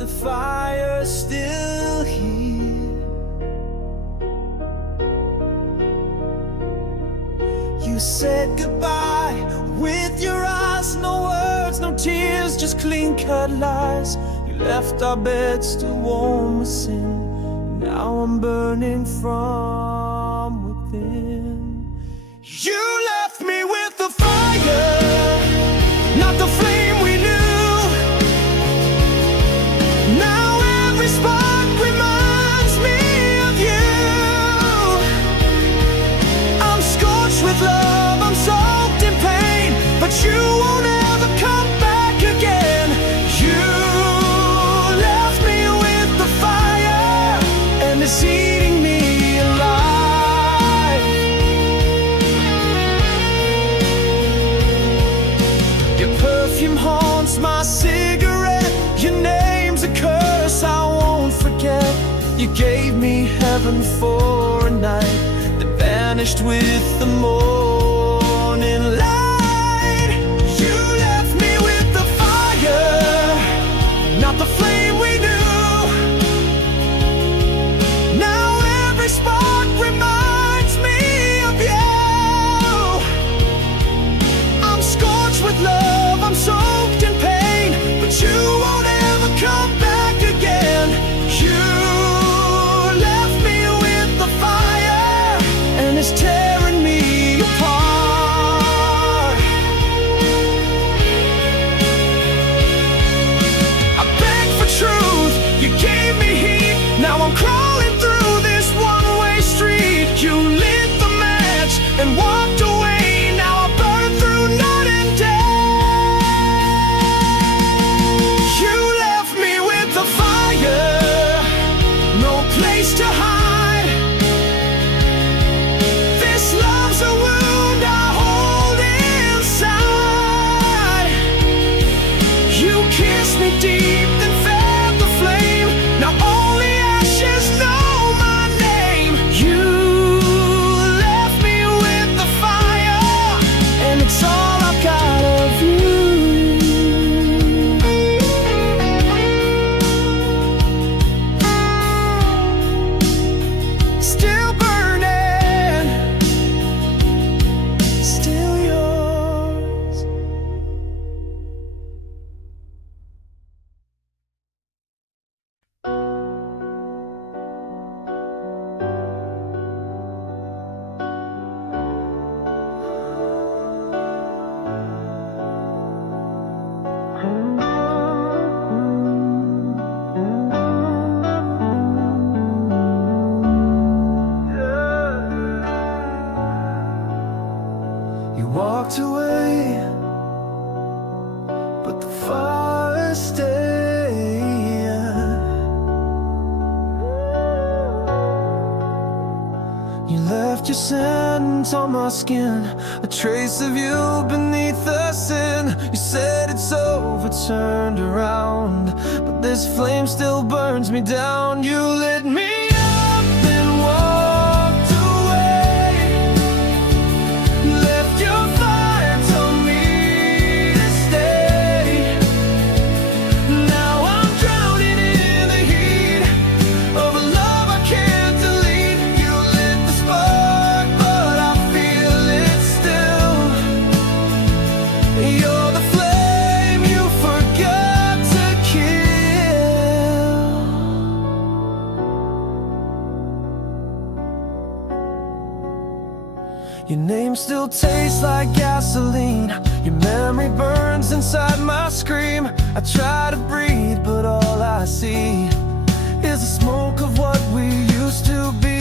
the fire still here. You said goodbye with your eyes, no words, no tears, just clean-cut lies. You left our bed still warm with sin. Now I'm burning from within. You left me with the fire, not the flame we knew. Now every spark reminds me of you. I'm scorched with love, I'm soaked in pain, but you won't ever come back again. You left me with the fire, and it's eating me alive. Your perfume haunts my cigarette, your name's a curse I won't forget. You gave me heaven for a night that vanished with the morning light. You left me with the fire, not the flame we knew. Now every spark reminds me of you. I'm scorched with love, I'm soaked in pain, but you won't ever come back again. You left me with the fire, and it's tearing me apart. I begged for truth, you gave me heat. Now I'm crawling through this one-way street. You lit the match and walked away. Now I burn through night and day. You left me with the fire, no place to hide. This love's a wound I hold inside. You kissed me deep, then fed the flame. Now only ashes know my name. You left me with the fire, and it's all I've got of you. Still burning, still yours. You walked away, but the fire stayed. You left your scent on my skin, a trace of you beneath the sin. You said it's over, turned around, but this flame still burns me down. You lit me up, then walked away. Left your fire, told me to stay. Now I'm drowning in the heat of a love I can't delete. You lit the spark, but I feel it still. You're the flame you forgot to kill. Your name still tastes like gasoline. Your memory burns inside my scream. I try to breathe, but all I see is the smoke of what we used to be.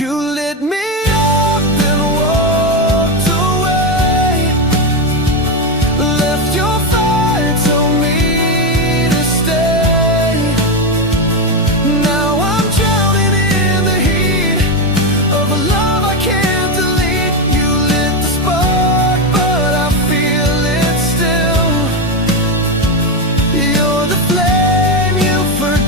You lit me up, then walked away. Left your fire, told me to stay. Now I'm drowning in the heat of a love I can't delete. You lit the spark, but I feel it still. You're the flame you forgot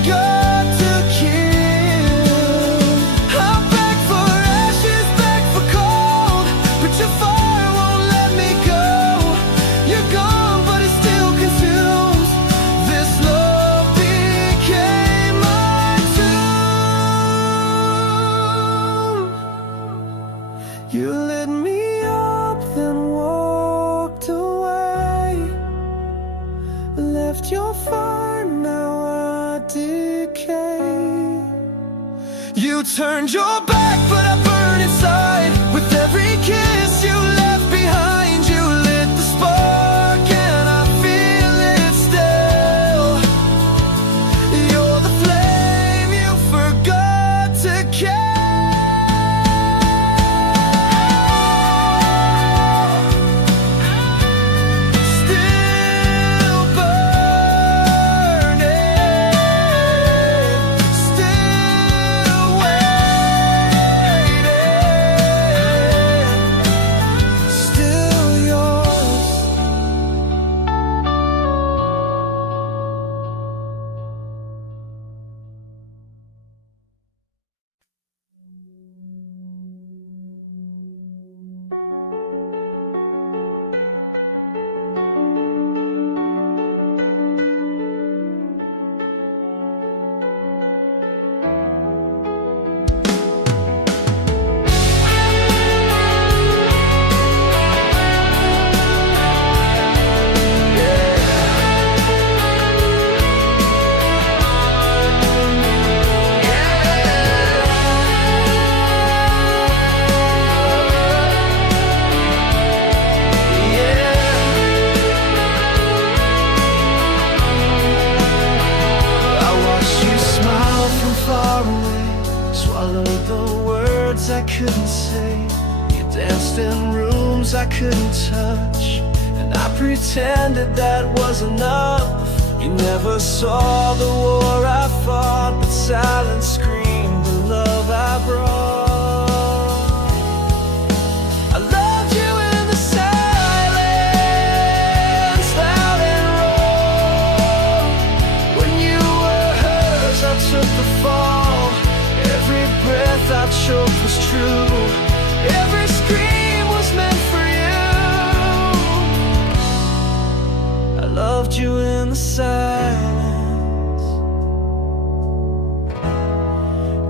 You turned your back, but I burn inside. With every kiss you left behind, you lit the spark, and I feel it still. You're the flame you forgot to kill. I couldn't say. You danced in rooms I couldn't touch, and I pretended that was enough. You never saw the war I fought, but silence screamed the love I brought. I loved you in the silence, loud and raw. When you were hers, I took the fall. Every breath I choked was true. Every scream was meant for you. I loved you in the silence,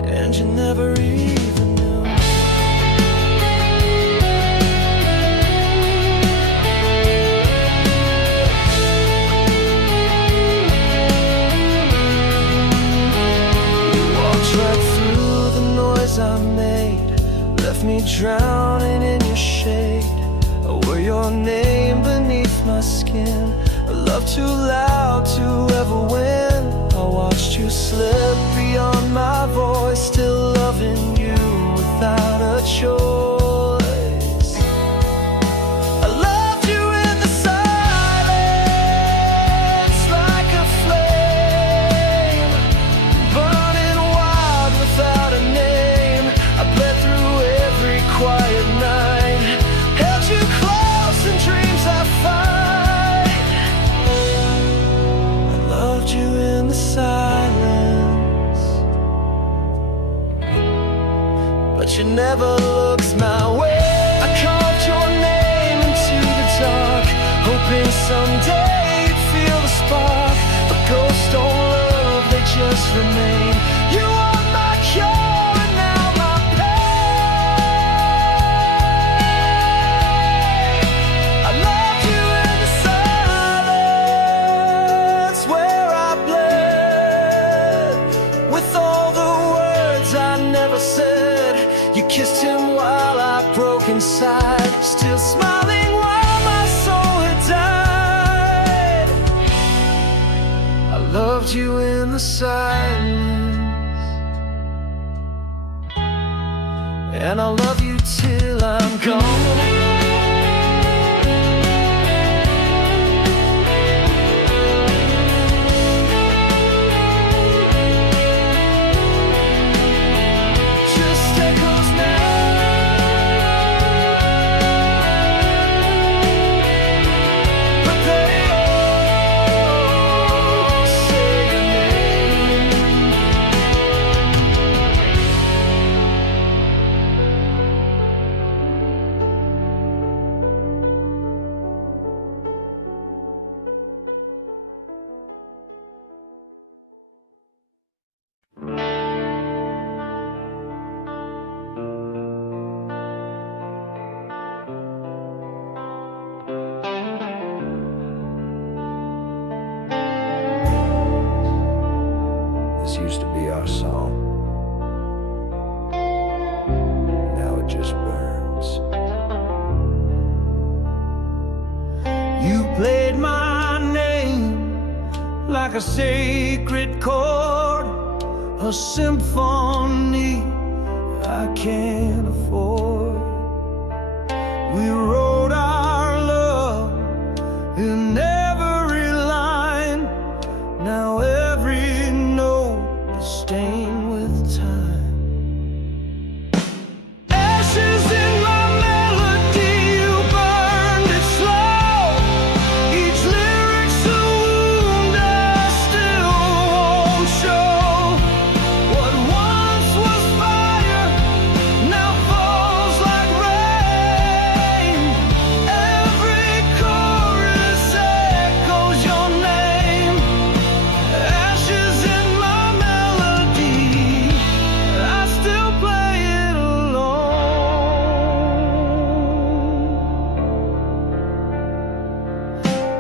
and you never even knew. You walked right through the noise I made, left me drowning in your shade. I wore your name beneath my skin, a love too loud to ever win. I watched you slip beyond my voice, still loving you without a choice. I loved you in the silence, like a flame, burning wild without a name. I bled through every quiet night, held you close in dreams I fight. I loved you in the silence, but you never looked my way. I carved your name into the dark, hoping someday you'd feel the spark. But ghosts don't love, they just remain. You are my cure and now my pain. I loved you in the silence, where I bled with all the words I never said. You kissed him while I broke inside, still smiling while my soul had died. I loved you in the silence, and I'll love you till I'm gone. played my name like a sacred chord, a symphony I can't afford. We wrote our love in every line. Now every note is stained with time. Ashes in my melody, you burned it slow. Each lyric's a wound I still won't show. What once was fire now falls like rain. Every chorus echoes your name. Ashes in my melody, I still play it alone.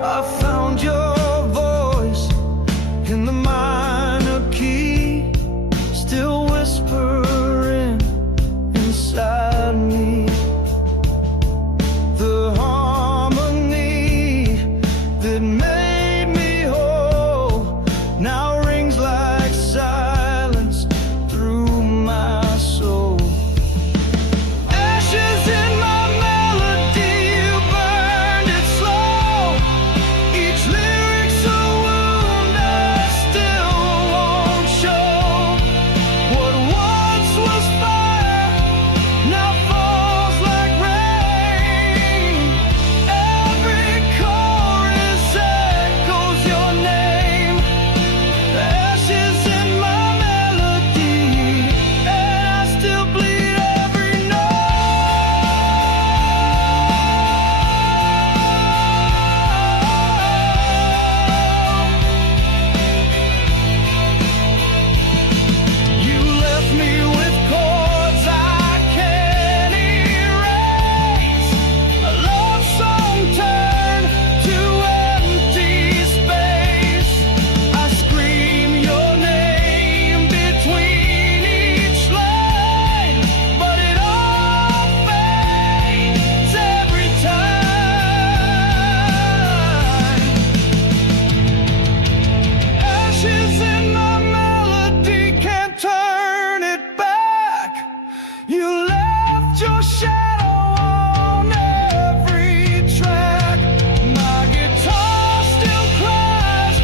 I found your voice in the minor key, still whispering inside me. The harmony that made me whole now rings like silence through my soul. Ashes in my melody, you burned it slow. Each lyric's a wound I still won't show. What once was fire now falls like rain. Every chorus echoes your name. Ashes in my melody, and I still bleed every You left me with chords I can't erase. A love song turned to empty space. I scream your name between each line, but it all fades every time. Ashes in my melody, can't turn it back. You left your shadow on every track. My guitar still cries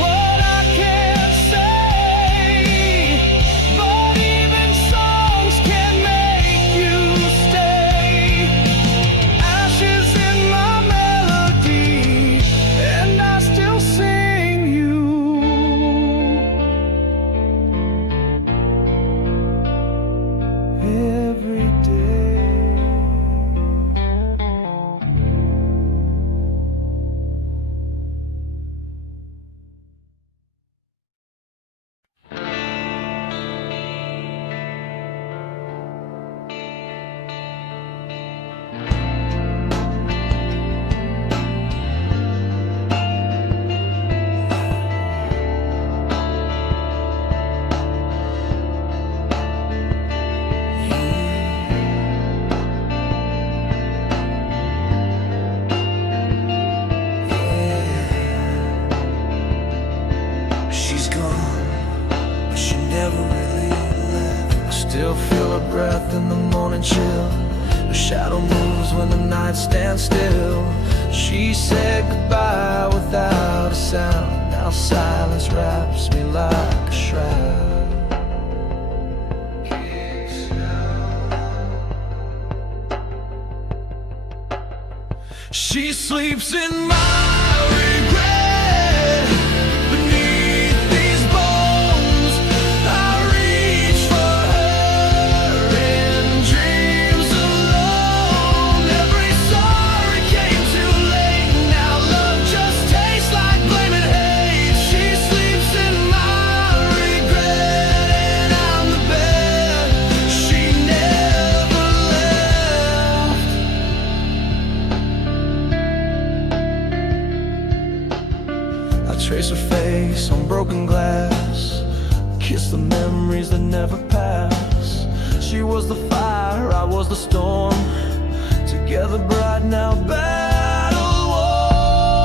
what I can't say, but even songs can make you stay. Ashes in my melody, and I still sing you every day. She's gone, but she never really left. I still feel her breath in the morning chill. Her shadow moves when the night stands still. She said goodbye without a sound. Now silence wraps me like a shroud. She sleeps in my regret. Beneath these bones, I reach for her in dreams alone. Every sorry came too late. Now love just tastes like blame and hate. She sleeps in my regret, and I'm the bed she never left. I trace her face on broken glass, kiss the memories that never pass. She was the fire, I was the storm, together bright now battle worn.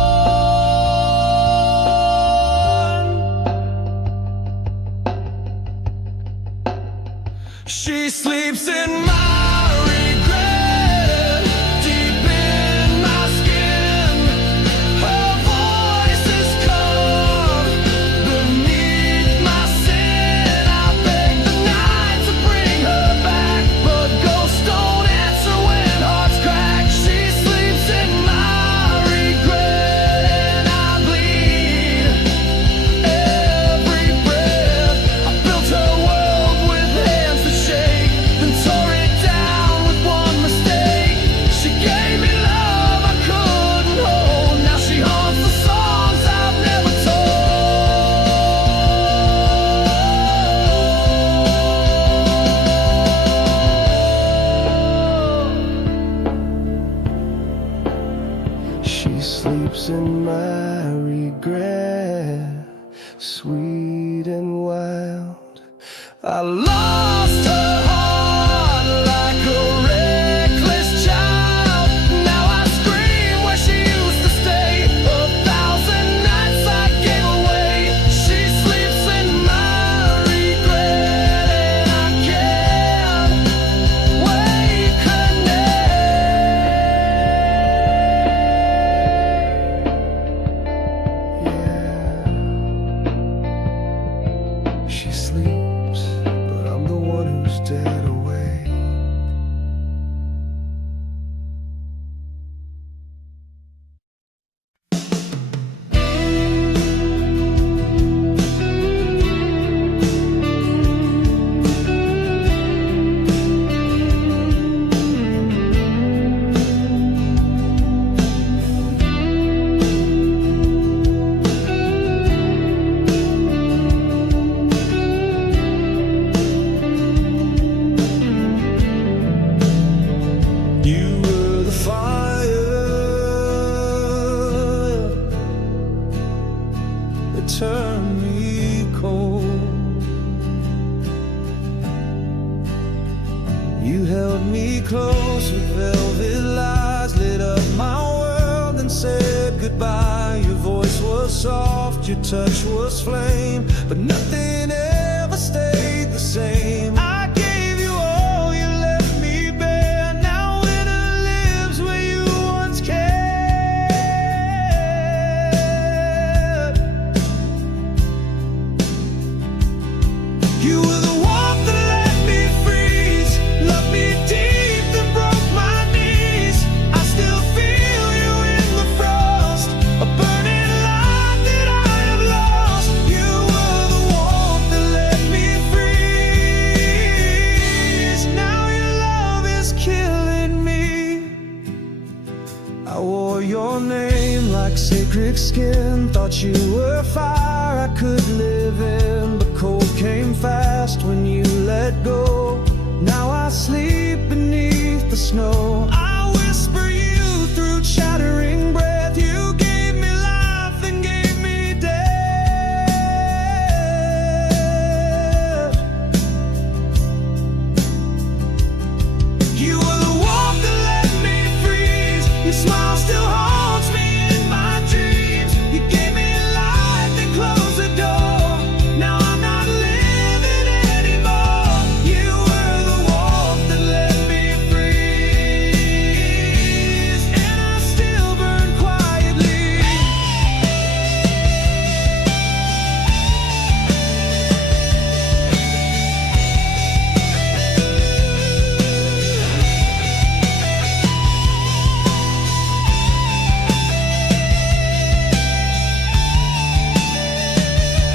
She sleeps in my regret, deep in my skin. Her voice is calm beneath my sin. I beg the night to bring her back, but ghosts don't answer when hearts crack. She sleeps in my regret, and I bleed every breath. I built her world with hands that shake, then tore it down with one mistake. She gave me love I couldn't hold. Now she haunts the songs I've never told. She sleeps in my regret, sweet and wild. I lost her heart like a reckless child. Now I scream where she used to stay. 1,000 nights I gave away. She sleeps in my regret, and I can't wake her name. Yeah, she sleeps, but I'm the one who's dead away. You were the fire that turned me cold. You held me close with velvet lies, lit up my world and said goodbye. Your voice was soft, your touch was flame, but nothing ever stayed the same. I gave you all, you left me bare. Now winter lives where you once cared. You were the warmth that let me freeze, loved me deep then broke my knees. I still feel you in the frost, a burning light that I have lost. You were the warmth that let me freeze. Now your love is killing me. I wore your name like sacred skin, thought you were fire I could live in, but cold came fast when you let go. Now I sleep beneath the snow. I whisper you through chattering breath. You gave me life and gave me death. You were the warmth that let me freeze. Your smile still haunts me in my dreams. You gave me light, then closed the door. Now I'm not living anymore. You were the warmth that let me freeze, and I still burn quietly.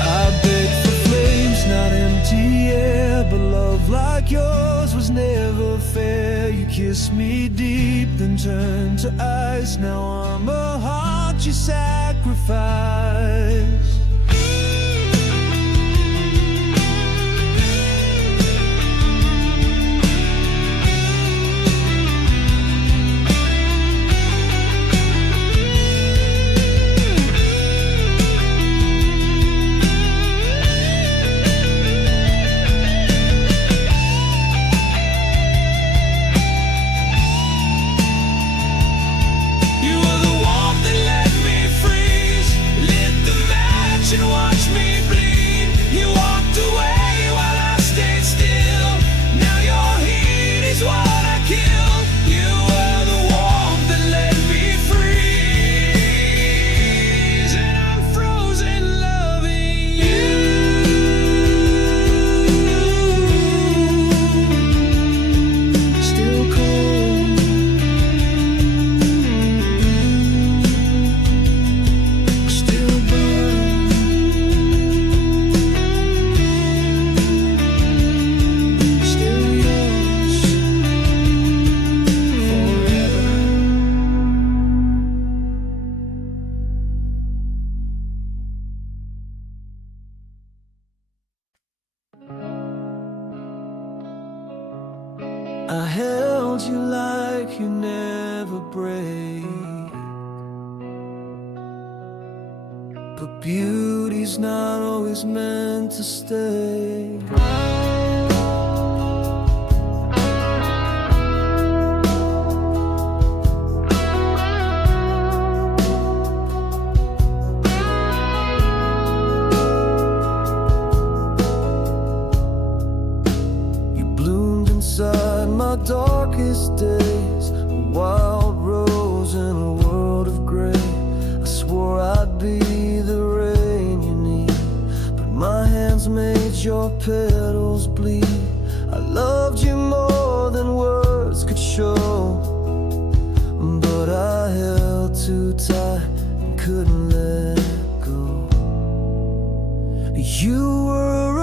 I begged for flames, not empty air, but love like yours was never fair. You kissed me deep, then turned to ice. Now I'm a heart you sacrificed. You were the warmth that let me free. but beauty's not always meant to stay. Inside my darkest days, a wild rose in a world of gray. I swore I'd be the rain you need, but my hands made your petals bleed. I loved you more than words could show, but I held too tight and couldn't let go. You were a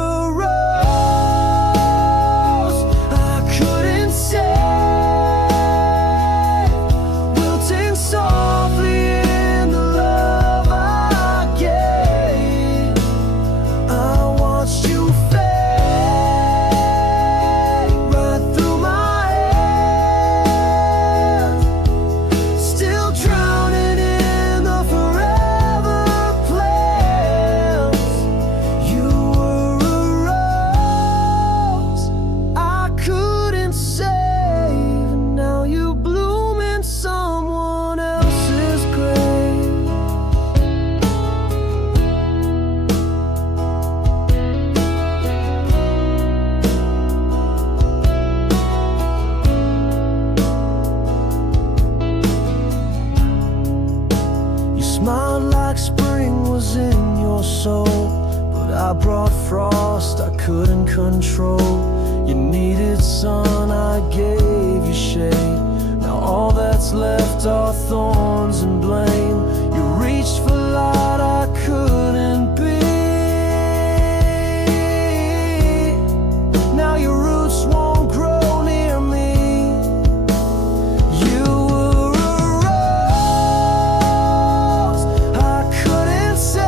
I brought frost I couldn't control. You needed sun, I gave you shade. Now all that's left are thorns and blame. You reached for light I couldn't be. Now your roots won't grow near me. You were a rose I couldn't save.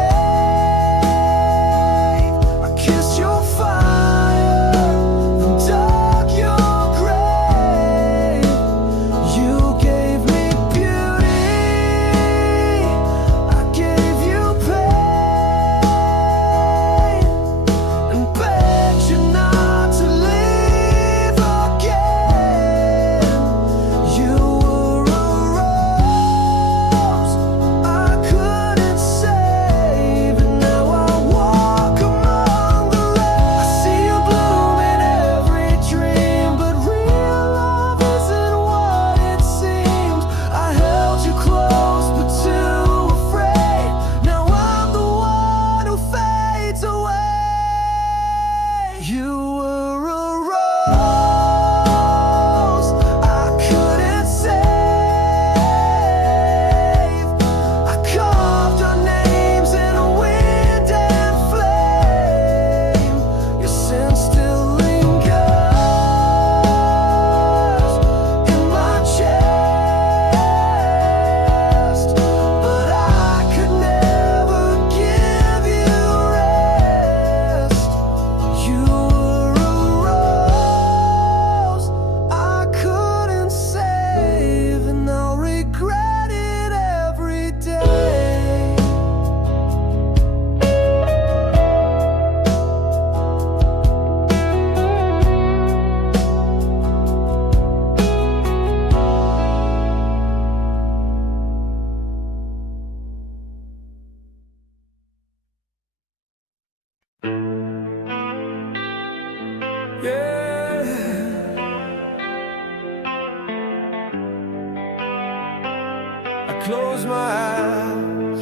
I close my eyes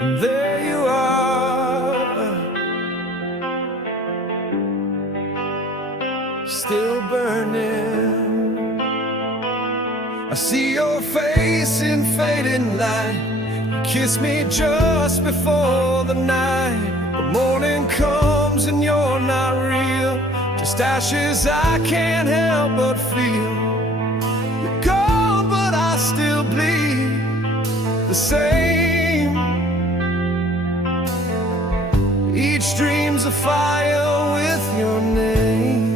and there you are, still burning. I see your face in fading light. You kiss me just before the night. The morning comes and you're not real, just ashes I can't help but feel. You're gone but I still bleed the same. Each dream's a fire with your name.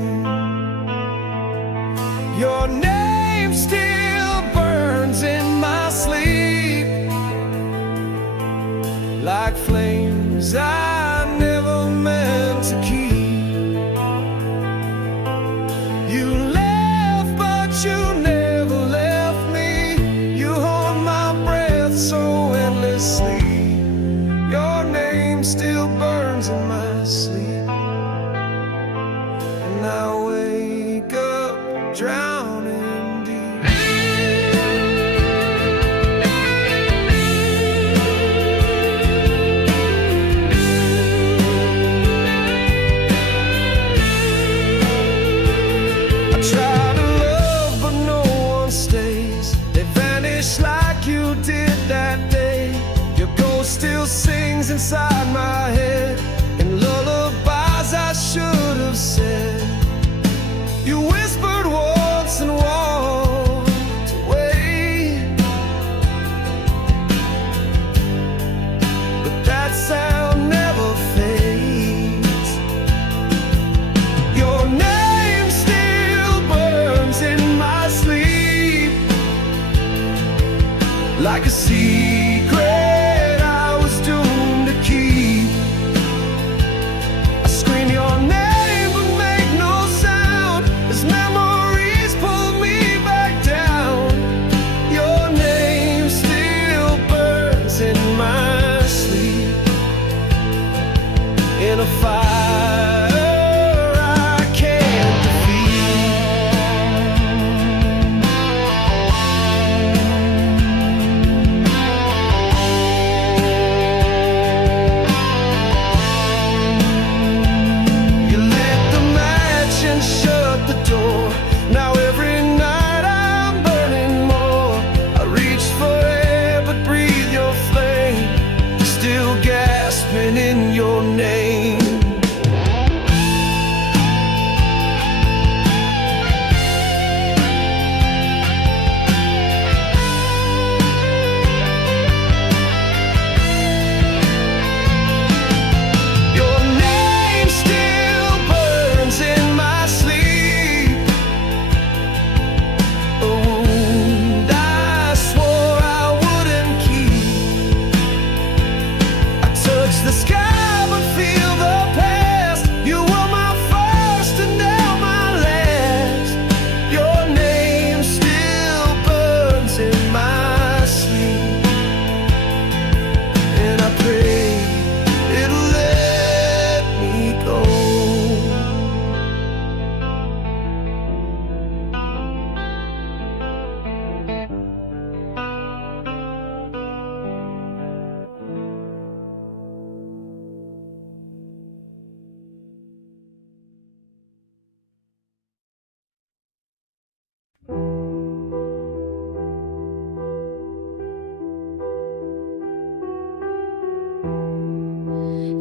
Your name still burns in my like flames I never meant to keep. You left, but you never left me. You hold my breath so endlessly. Your name still burns in my sleep, and I wake up drowning deep. I try to love, but no one stays. They vanish like you did that day. Your ghost still sings inside my head, and lullabies I should have said. You whispered once and walked away, but that sound never fades. Your name still burns in my sleep, like a secret I was doomed to keep. I scream your name but make no sound, as memories pull me back down. Your name still burns in my sleep, in a fire I can't defeat. You lit the match and shut the door. Now every night I'm burning more. I reach for air but breathe your flame, still gasping in your name. Your name still burns in my sleep, a wound I swore I wouldn't keep. I touch the sky but feel the past. You were my first and now my last. Your name still burns in my sleep, and I pray it'll let me go.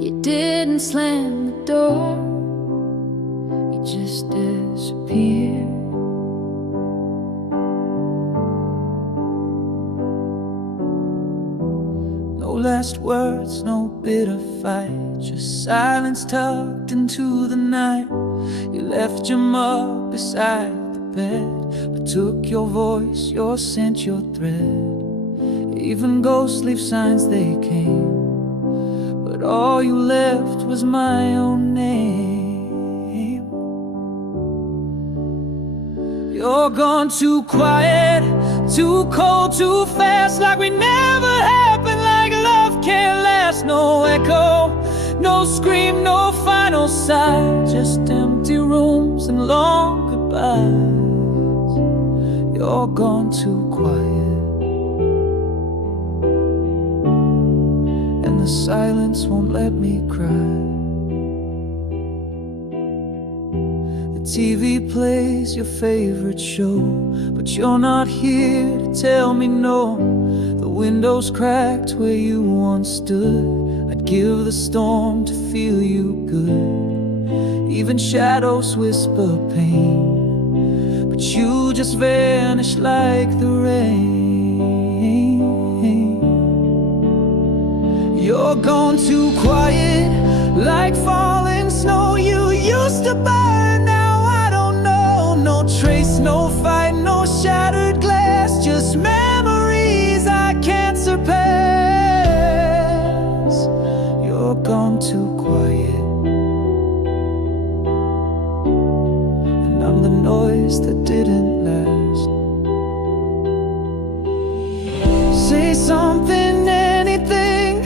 You didn't slam the door, you just disappeared. No last words, no bitter fight, just silence tucked into the night. You left your mug beside the bed, but took your voice, your scent, your thread. Even ghosts leave signs they came, but all you left was my own name. You're gone too quiet, too cold, too fast, like we never happened, like love can't last. No echo, no scream, no final sigh, just empty rooms and long goodbyes. You're gone too quiet, and the silence won't let me cry. The TV plays your favorite show, but you're not here to tell me no. The window's cracked where you once stood. I'd give the storm to feel you good. Even shadows whisper pain, but you just vanish like the rain. You're gone too quiet, like falling snow. You used to burn, now I don't know. No trace, no fight, no shattered glass, just memories I can't surpass. say something, anything,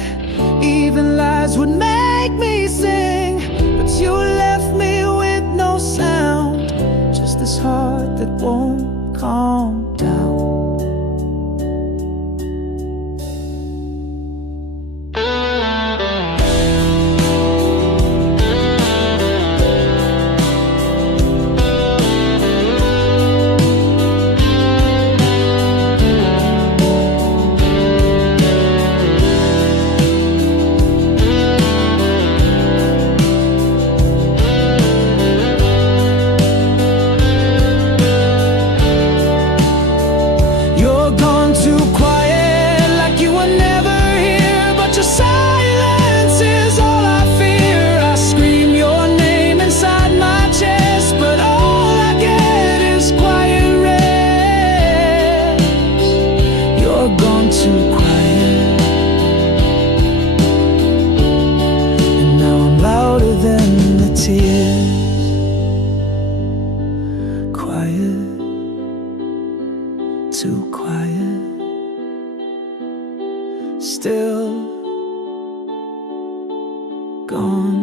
even lies would make me sing. But you left me with no sound, just this heart that won't calm down. Too quiet, still gone.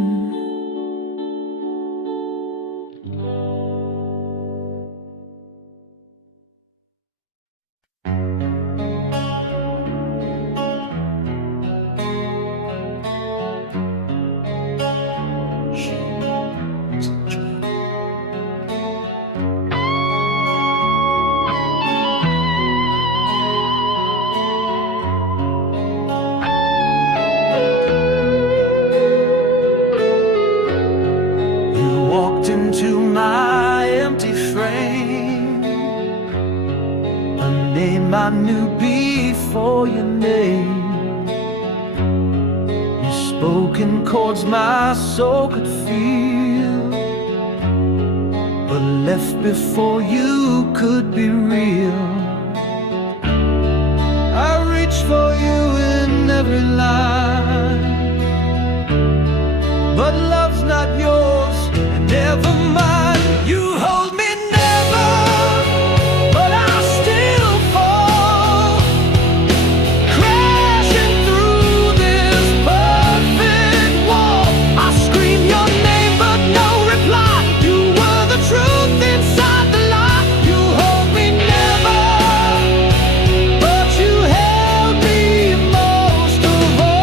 Into my empty frame, a name I knew before your name. You spoke in chords my soul could feel, but left before you could be real. I reached for you in every line, but love's not yours. Never mind, you hold me never, but I'll still fall, crashing through this perfect wall. I scream your name, but no reply. You were the truth inside the lie. You hold me never, but you held me most of all.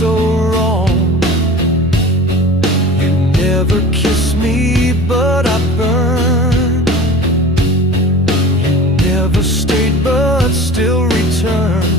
So wrong. You never kissed me, but I burned. You never stayed, but still returned.